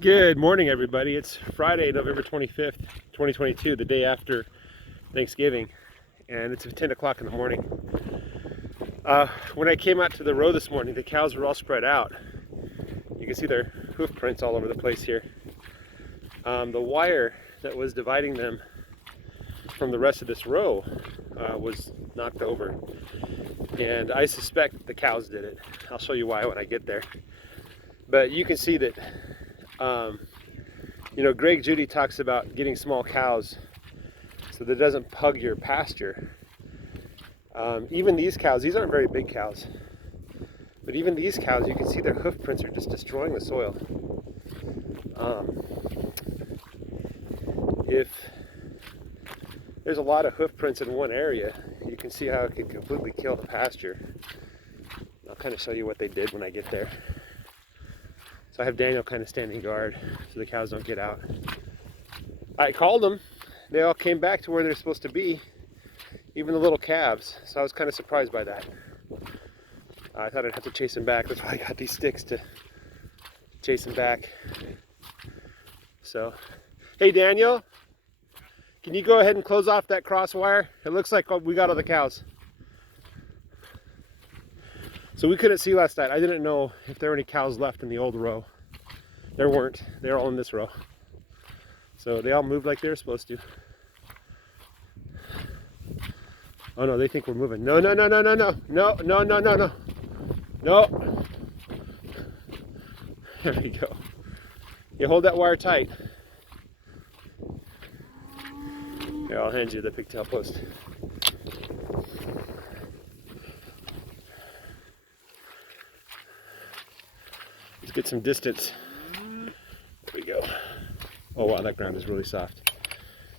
Good morning, everybody. It's Friday, November 25th, 2022, the day after Thanksgiving, and it's 10 o'clock in the morning. When I came out to the row this morning, the cows were all spread out. You can see their hoof prints all over the place here. The wire that was dividing them from the rest of this row was knocked over, and I suspect the cows did it. I'll show you why when I get there. But you can see that Greg Judy talks about getting small cows so that it doesn't pug your pasture. Even these cows, these aren't very big cows, but even these cows, you can see their hoof prints are just destroying the soil. If there's a lot of hoof prints in one area, you can see how it could completely kill the pasture. I'll kind of show you what they did when I get there. So I have Daniel kind of standing guard so the cows don't get out. I called them. They all came back to where they're supposed to be, even the little calves. So I was kind of surprised by that. I thought I'd have to chase them back. That's why I got these sticks to chase them back. So, hey Daniel, can you go ahead and close off that cross wire? It looks like we got all the cows. So we couldn't see last night. I didn't know if there were any cows left in the old row. There weren't. They're all in this row. So they all moved like they were supposed to. Oh no, they think we're moving. No, no, no, no, no, no. No, no, no, no, no. No. There we go. You hold that wire tight. Here, I'll hand you the pigtail post. Let's get some distance. There we go. Oh wow, that ground is really soft.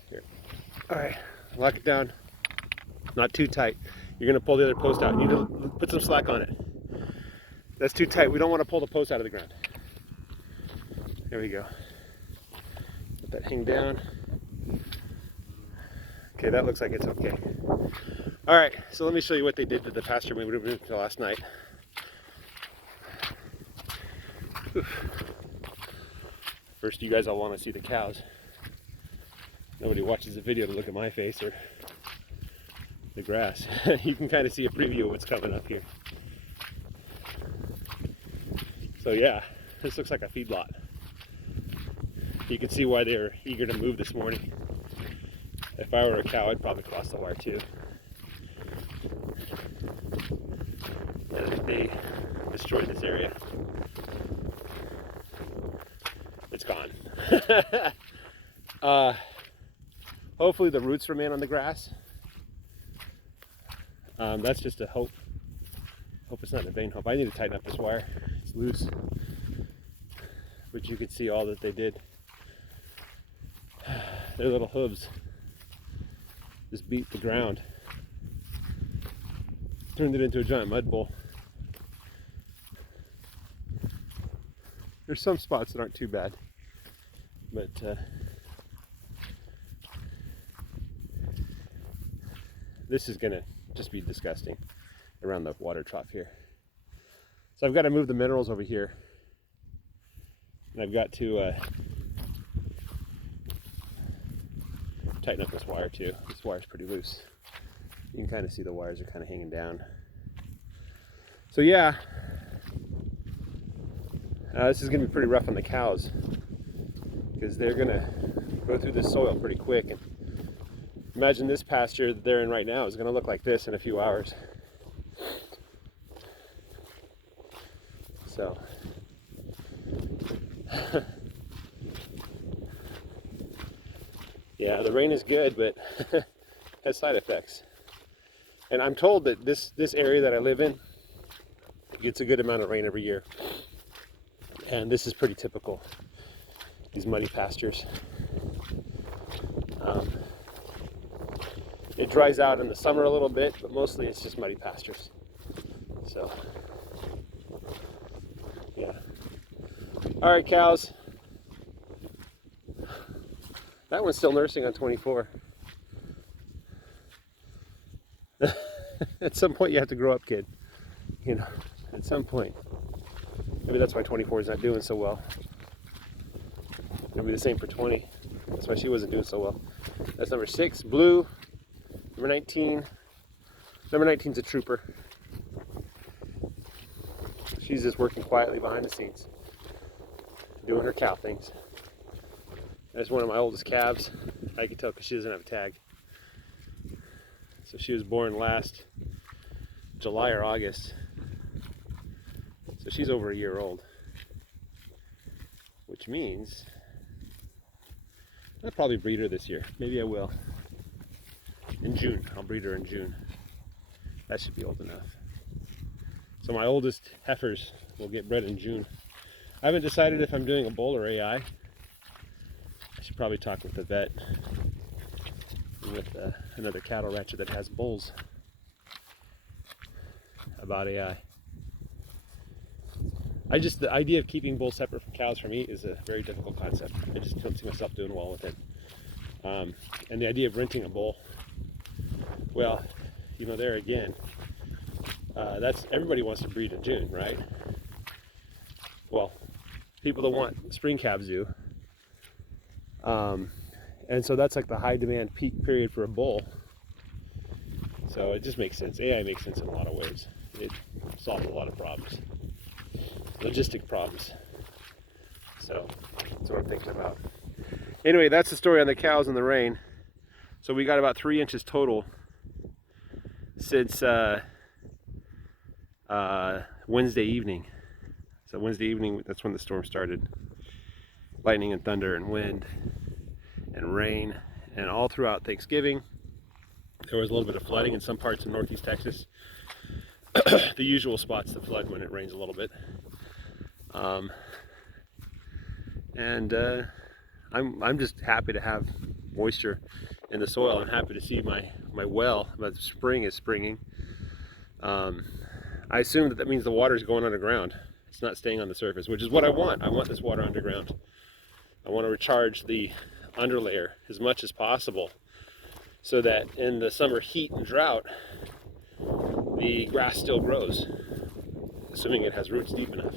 Here. All right, lock it down. Not too tight. You're gonna pull the other post out. You need to put some slack on it. That's too tight. We don't want to pull the post out of the ground. There we go. Let that hang down. Okay, that looks like it's okay. All right, so let me show you what they did to the pasture we moved until last night. First, you guys all want to see the cows. Nobody watches the video to look at my face or the grass. You can kind of see a preview of what's coming up here. So yeah, this looks like a feedlot. You can see why they were eager to move this morning. If I were a cow, I'd probably cross the wire too. And they destroyed this area. It's gone. Hopefully the roots remain on the grass. That's just a hope. Hope it's not a vain hope. I need to tighten up this wire. It's loose. But you could see all that they did. Their little hooves just beat the ground. Turned it into a giant mud bowl. There's some spots that aren't too bad, but this is gonna just be disgusting around the water trough here. So I've got to move the minerals over here, and I've got to tighten up this wire too. This wire's pretty loose. You can kind of see the wires are kind of hanging down. So yeah, this is going to be pretty rough on the cows because they're going to go through this soil pretty quick. And imagine this pasture that they're in right now is going to look like this in a few hours. So yeah, the rain is good, but has side effects. And I'm told that this area that I live in gets a good amount of rain every year. And this is pretty typical, these muddy pastures. It dries out in the summer a little bit, but mostly it's just muddy pastures. So, yeah. All right, cows. That one's still nursing on 24. At some point you have to grow up, kid. You know, at some point. Maybe that's why 24 is not doing so well. It'll be the same for 20. That's why she wasn't doing so well. That's number 6, Blue. Number 19. Number 19's a trooper. She's just working quietly behind the scenes, doing her cow things. That's one of my oldest calves. I can tell because she doesn't have a tag. So she was born last July or August. So she's over a year old. Which means I'll probably breed her this year. Maybe I will. In June. I'll breed her in June. That should be old enough. So my oldest heifers will get bred in June. I haven't decided if I'm doing a bull or AI. I should probably talk with the vet and with another cattle rancher that has bulls about AI. The idea of keeping bulls separate from cows for me is a very difficult concept. I just don't see myself doing well with it. And the idea of renting a bull, well, you know, there again, that's everybody wants to breed in June, right? Well, people that want spring calves do. And so that's like the high demand peak period for a bull. So it just makes sense. AI makes sense in a lot of ways. It solves a lot of problems. Logistic problems. So that's what I'm thinking about. Anyway, that's the story on the cows and the rain. So we got about 3 inches total since Wednesday evening. So Wednesday evening, that's when the storm started. Lightning and thunder and wind and rain, and all throughout Thanksgiving. There was a little bit of flooding in some parts of northeast Texas. The usual spots that flood when it rains a little bit. I'm just happy to have moisture in the soil. I'm happy to see my spring is springing. I assume that means the water is going underground. It's not staying on the surface, which is what I want. I want this water underground. I want to recharge the underlayer as much as possible so that in the summer heat and drought, the grass still grows, assuming it has roots deep enough.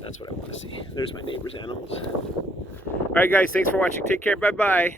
That's what I want to see. There's my neighbor's animals. All right, guys, thanks for watching. Take care. Bye-bye.